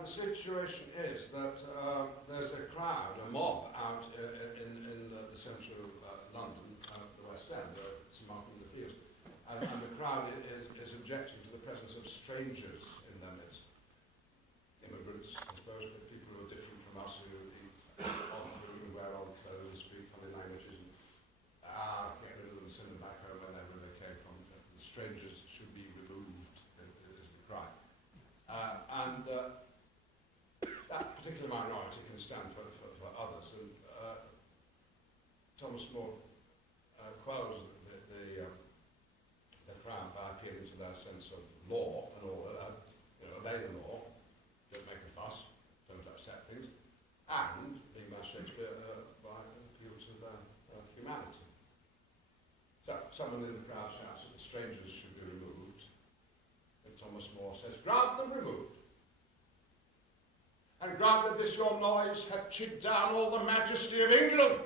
the situation is that there's a crowd, a mob out in the central London, the West End, St Martin in the Fields, and the crowd is objecting to the presence of strangers in their midst. Immigrants, I suppose, but people who are different from us, who eat odd food and wear odd clothes, speak funny languages, and get rid of them, send them back home wherever they came from. The strangers should be removed, is the cry. That particular minority can stand for others. And Thomas More quells the crowd by appealing to their sense of law and order, obey the law, don't make a fuss, don't upset things, and, being by Shakespeare, by appeal to their humanity. So, someone in the crowd shouts that the strangers should be removed, and Thomas More says, grant them removed. And grant that this your noise hath chid down all the majesty of England.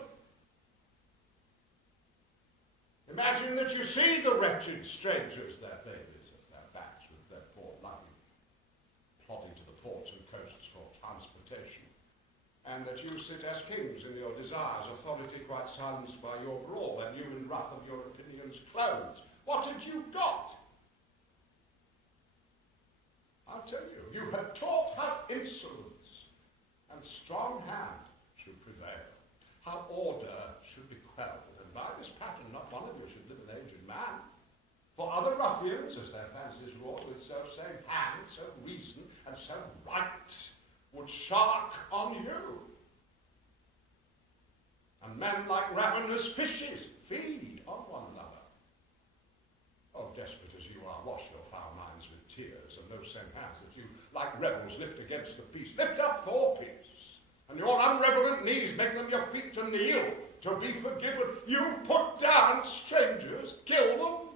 Imagine that you see the wretched strangers, their babies at their backs with their poor luggage, plodding to the ports and coasts for transportation, and that you sit as kings in your desires, authority quite silenced by your brawl, and you in wrath of your opinions clothed. What had you got? I'll tell you, you had taught how insolence and strong hand should prevail, how order should be quelled, and by this pattern not one of you should live an aged man. For other ruffians, as their fancies wrought with self-same hand, so reason, and so right, would shark on you. And men like ravenous fishes feed on one another. Oh, desperate as you are, wash your foul minds with tears, and those same hands that you, like rebels, lift against the peace. Lift up for peace, and your unreverent knees make them your feet to kneel, to be forgiven. You put down strangers, kill them,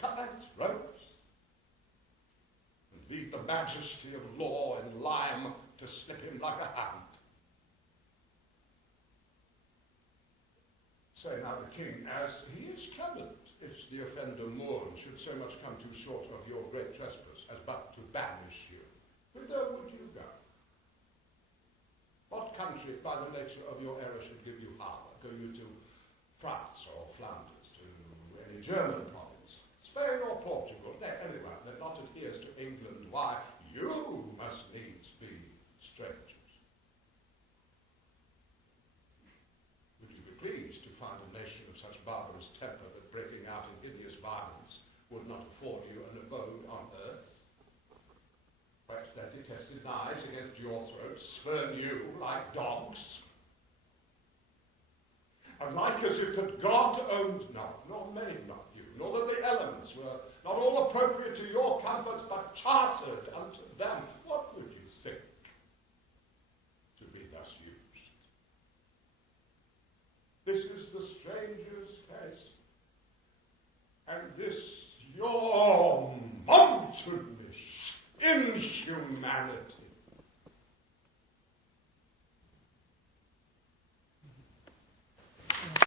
cut their throats, and leave the majesty of law in lime to slip him like a hand. Say now the king, as he is clement, if the offender mourn should so much come too short of your great trespass as but to banish you, whither would you go? What country, by the nature of your error, should give you harbour? Go you to France or Flanders, to any German province, Spain or Portugal, anywhere that not adheres to England? Why, you must needs be strangers. Would you be pleased to find a nation of such barbarous temper that breaking out in hideous violence would not afford you an abode on earth? Whet their detested knives against your throats, spurn you like dogs, and like as if that God owned not, nor made not you, nor that the elements were not all appropriate to your comforts, but chartered unto them. What would you think to be thus used? This is the stranger's case, and this your mountainish inhumanity.